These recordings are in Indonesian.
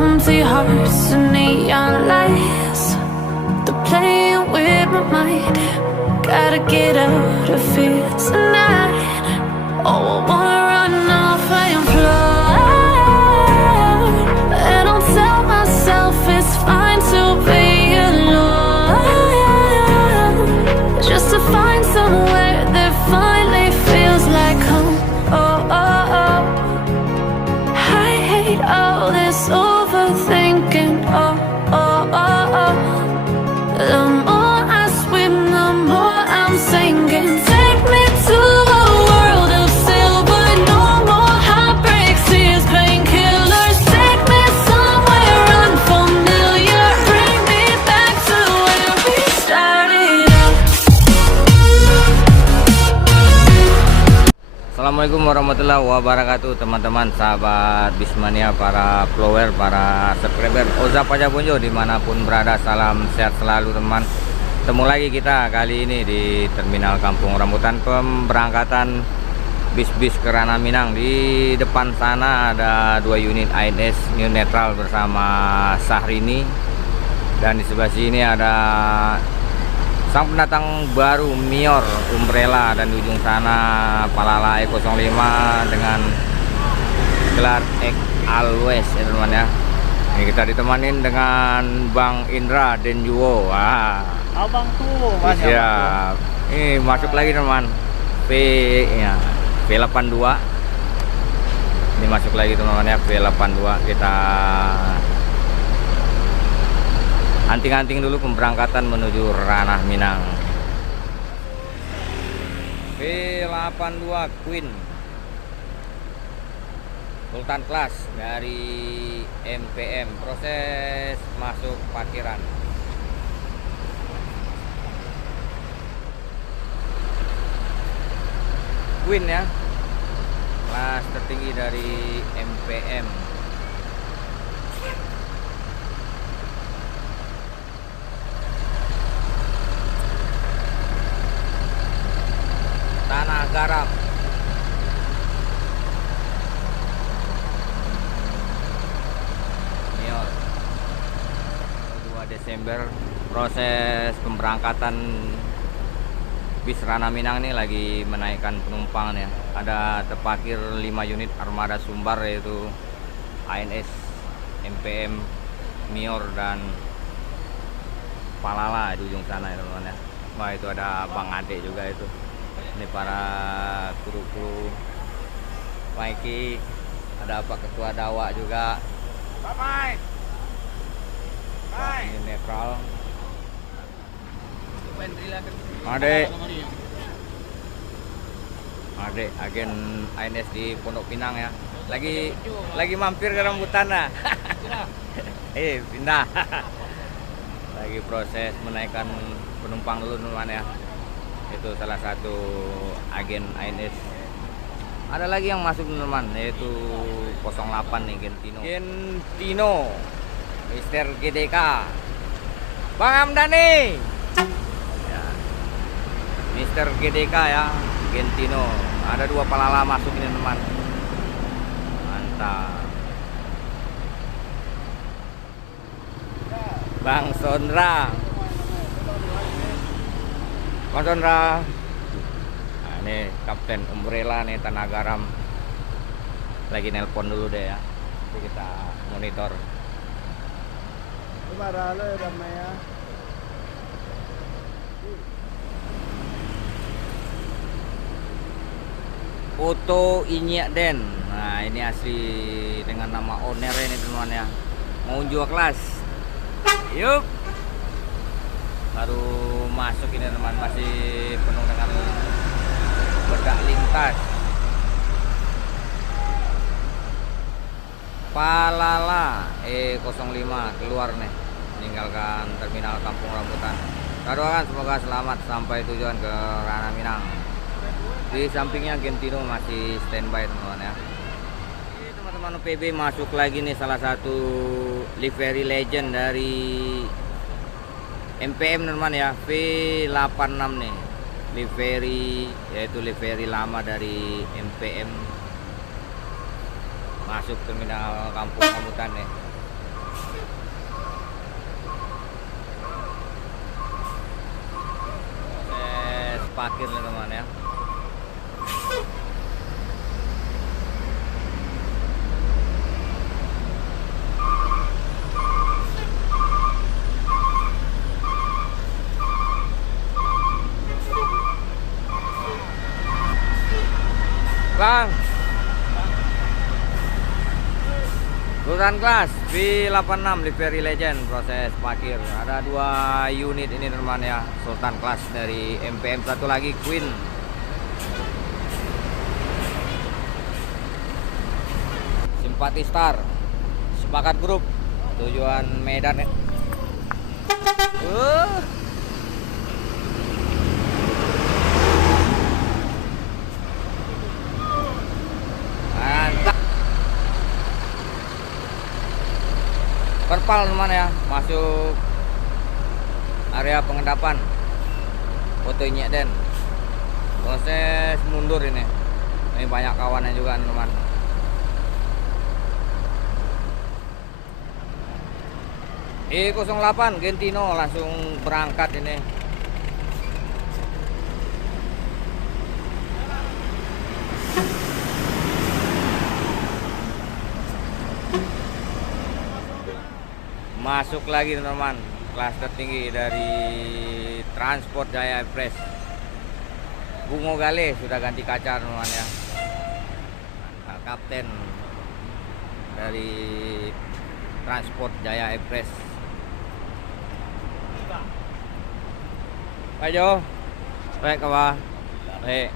empty hearts and neon lights. They're playing with my mind. Gotta get out of here tonight. Oh, I wanna run off and fly. And I'll tell myself it's fine to be alone, just to find somewhere that finally feels like home. Oh, oh, oh. I hate all this overthinking. Oh, oh, oh, oh. The more I swim, the more I'm sinking. Take me to a world of silver. No more heartbreaks, tears, painkillers. Take me somewhere unfamiliar. Bring me back to where we started out. Assalamualaikum warahmatullahi wabarakatuh, teman-teman, sahabat Bismania, para follower, para subscriber Oza Pajapunjo dimanapun berada. Salam sehat selalu, teman. Ketemu lagi kita kali ini di Terminal Kampung Rambutan, pemberangkatan bis-bis ke Ranah Minang. Di depan sana ada 2 unit ANS New Netral bersama Syahrini, dan di sebelah sini ada sang pendatang baru Mior Umbrella, dan di ujung sana Palala E05 dengan gelar X Always ya teman ya. Ini kita ditemanin dengan Bang Indra Denjuwo. Wah, abang tuh mas siap. Ini masuk lagi teman, P ya, P82. Ini masuk lagi teman-teman ya, P82. Kita anting-anting dulu pemberangkatan menuju Ranah Minang. P82 Queen Sultan Class dari MPM, proses masuk parkiran. Queen ya, kelas tertinggi dari MPM. Tanah Garam. Mior 2 Desember. Proses pemberangkatan bis Ranah Minang ini lagi menaikkan penumpang ya. Ada terparkir 5 unit armada Sumbar, yaitu ANS, MPM, Mior, dan Palala di ujung sana ya teman-teman ya. Wah, itu ada Bang Ade juga itu. Ini para kru-kru Mikey, ada Pak Ketua Dawa juga. Ini netral. Ade agen ANS di Pondok Pinang ya. Lagi mampir ke rambutan nah. Pindah. Lagi proses menaikkan penumpang dulu teman ya. Itu salah satu agen ANS. Ada lagi yang masuk teman, yaitu 08 nih, Gentino Mister GDK Bang Hamdani ya. Mister GDK ya, Gentino. Ada 2 Palala masuk ini teman, mantap. Bang Sondra, Bang Sondra. Nah, ini Kapten Umbrella nih, Tanah Garam. Lagi nelpon dulu deh ya. Jadi kita monitor. Foto Inyak Den. Nah, ini asli dengan nama owner ini teman ya. Mau jual kelas. Yuk. Baru masuk ini teman, masih penuh dengan bedak lintas. Palala E05 keluar nih, meninggalkan Terminal Kampung Rambutan. Kita doakan semoga selamat sampai tujuan ke Ranah Minang. Di sampingnya Gentino masih standby teman-teman ya. Teman-teman UPB masuk lagi nih, salah satu livery legend dari MPM teman ya, V86 nih, livery, yaitu livery lama dari MPM, masuk Terminal Kampung Rambutan nih. parkir nih teman ya. Bang, Sultan Class V86 Livery Legend proses parkir. Ada 2 unit ini teman ya, Sultan Class dari MPM, satu lagi Queen. Simpati Star, Sepakat Grup, tujuan Medan ya. Mantap. Perpal teman ya, masuk area pengendapan. Fotonya Den. Proses mundur ini. Ini banyak kawannya juga teman. E08 Gentino langsung berangkat ini. Masuk lagi teman-teman, kelas tertinggi dari Transport Jaya Express. Bungo Gale sudah ganti kaca teman-teman ya. Kapten dari Transport Jaya Express. Ayo, baik kawan. Baik,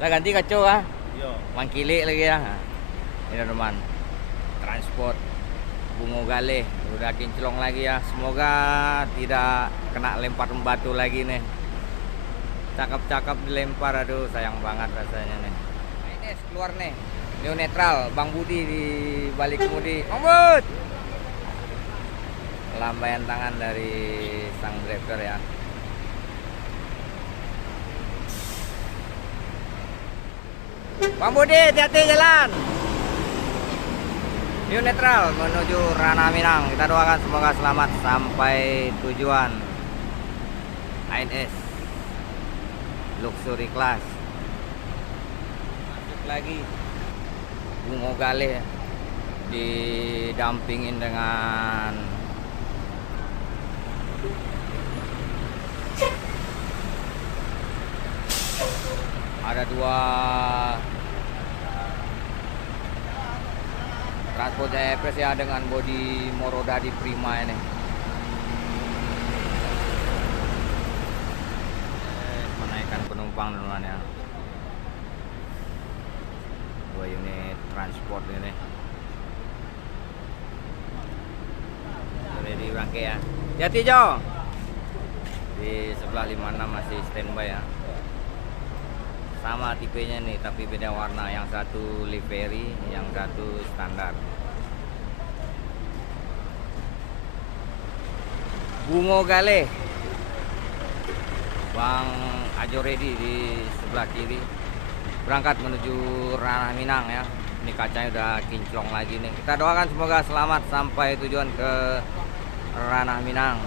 lah ganti kaca ah. Mangkili lagi ya. Ini teman, Transport Bungo Gale udah kinclong lagi ya. Semoga tidak kena lempar batu lagi nih. Cakep-cakep dilempar, aduh sayang banget rasanya nih. Ini keluar nih, new netral, Bang Budi di balik kemudi. Ombud, lambaian tangan dari sang driver ya. Bang Budi, hati-hati jalan. New netral menuju Ranah Minang. Kita doakan semoga selamat sampai tujuan. ANS Luxury Class. Masuk lagi Bungo Gale didampingin dengan ada 2 Transport Jaya Express ya dengan bodi Morodadi Prima ini. Menaikkan penumpang teman ya. 2 unit transport ini. Ready bangke ya. Hati Jo. Di sebelah 56 masih standby ya. Sama tipenya nih tapi beda warna, yang satu livery, yang satu standar. Bungo Gale, Bang Ajo ready di sebelah kiri, berangkat menuju Ranah Minang ya. Ini kacanya udah kinclong lagi nih. Kita doakan semoga selamat sampai tujuan ke Ranah Minang.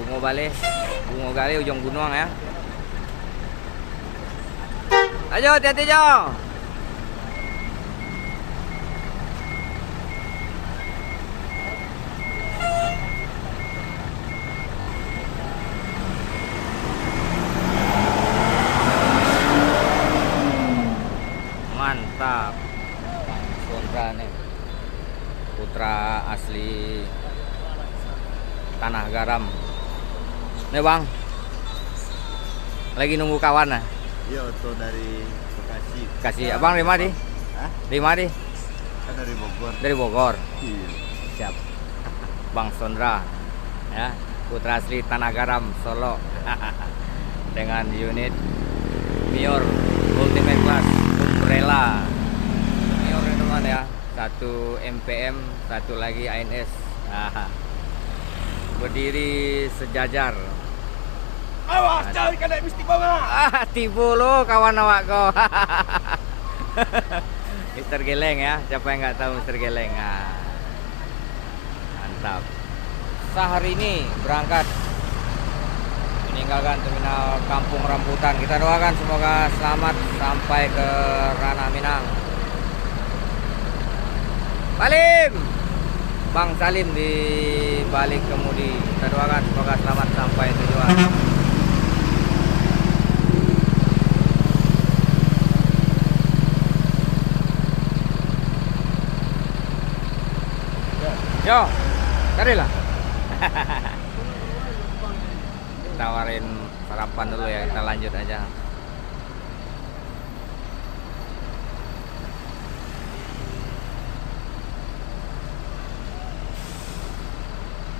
Bungo Gale ujung gunung ya. Ayo hati-hati Jo. Mantap. Sondra nih, putra asli Tanah Garam. Nih Bang, lagi nunggu kawan nah. Iya, betul, dari Bekasi. Kasih Abang di mana? Hah? Di mana? Kan dari Bogor. Dari Bogor. Iya. Siap. Bang Sondra ya, putra asli Tanah Garam Solo. Dengan unit Mior Ultimate Class Umbrella. Mior ini teman ya, satu MPM, satu lagi ANS. Berdiri sejajar. Awas, jangan kena mistik banget. Tibu lo kawan awak kau. Mister Geleng ya, siapa yang nggak tahu Mister Geleng? Mantap. Sehari ini berangkat meninggalkan terminal Kampung Rambutan. Kita doakan semoga selamat sampai ke ranah Minang. Salim, Bang Salim di balik kemudi. Kita doakan semoga selamat sampai tujuan. Yo, carilah. Tawarin sarapan dulu ya, kita lanjut aja.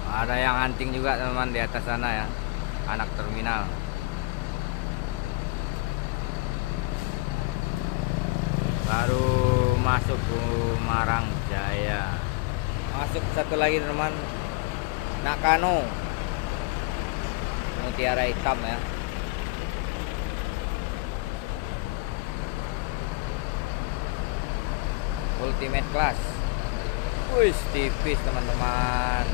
Ada yang hunting juga teman-teman di atas sana ya, anak terminal. Baru masuk ke Marang Jaya. Masuk satu lagi teman, Nakano, mutiara hitam ya. Ultimate class. Wih, tipis teman-teman.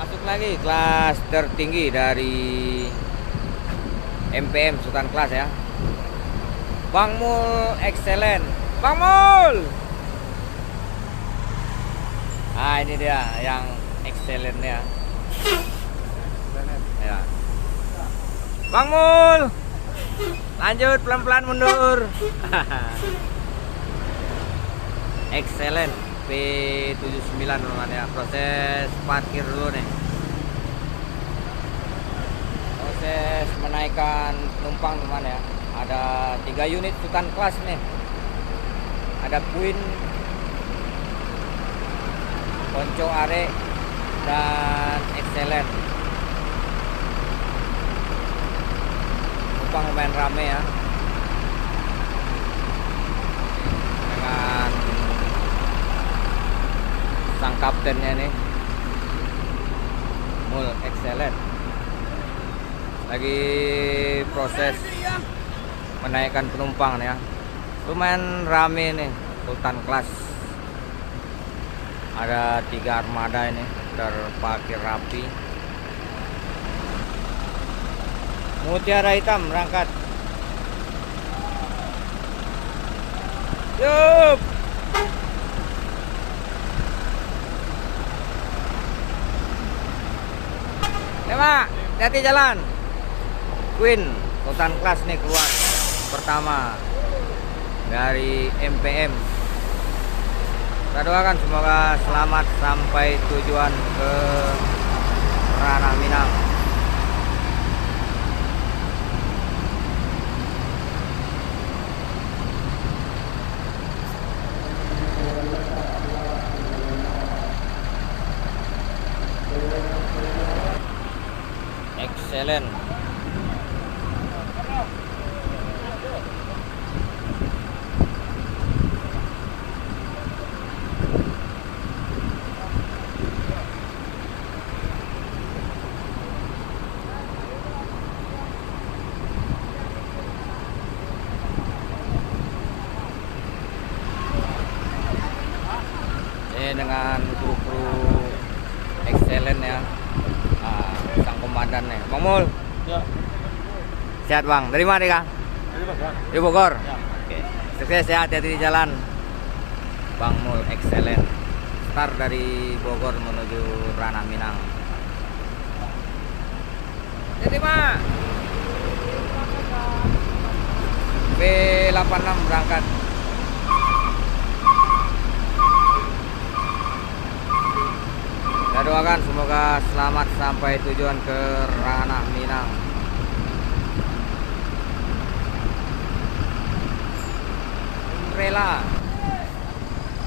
Masuk lagi kelas tertinggi dari MPM Sultan Kelas ya. Bang Mul excellent. Bang Mul. Ah, ini dia yang excellent ya. Ya. Bang Mul. Lanjut pelan-pelan mundur. Excellent P79 teman-teman ya. Proses parkir dulu nih. Proses menaikkan penumpang teman ya. Ada 3 unit Sultan Kelas nih. Ada Queen, Ponco Are, dan Excellent. Penumpang lumayan rame ya. Dengan sang kaptennya nih, Mul Excellent. Lagi proses menaikkan penumpang ya. Lumayan rame nih Sultan Kelas. Ada 3 armada ini terparkir rapi. Mutiara hitam berangkat. Yup. Ya Pak, hati jalan. Queen Sultan Kelas nih keluar pertama dari MPM. Kita doakan semoga selamat sampai tujuan ke ranah Minang. Excellent. Dengan kru-kru Excellent ya. Sang komandan nih, Bang Mul. Ya. Sehat Bang, dari mana Kak? Dari Bogor. Di Bogor. Ya. Oke. Sukses ya, hati-hati di jalan. Bang Mul Excellent. Start dari Bogor menuju ranah Minang. Jadi Mak. B86 berangkat. Kita doakan semoga selamat sampai tujuan ke ranah Minang. Rela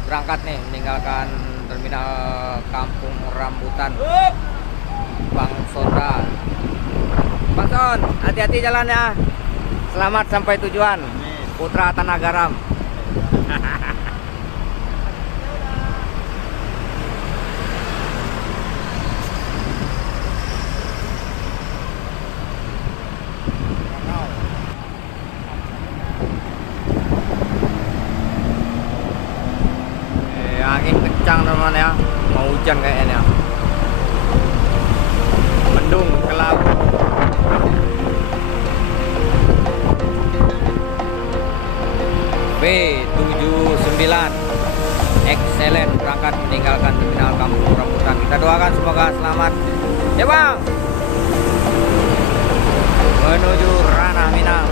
berangkat nih meninggalkan terminal Kampung Rambutan. Bang Sondra. Bang Son, hati-hati jalan ya. Selamat sampai tujuan. Putra Tanah Garam. Angin kencang teman ya, mau hujan kayaknya. mendung kelabu. B79 excellent berangkat meninggalkan terminal Kampung Rambutan. Kita doakan semoga selamat ya bang, menuju ranah Minang.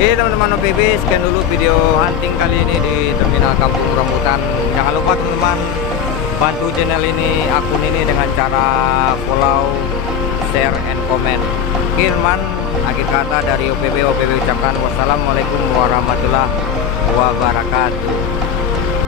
Oke teman-teman OPB, sekian dulu video hunting kali ini di terminal Kampung Rambutan. Jangan lupa teman-teman bantu channel ini, akun ini dengan cara follow, share, and comment. Oke teman, akhir kata dari OPB ucapkan wassalamualaikum warahmatullahi wabarakatuh.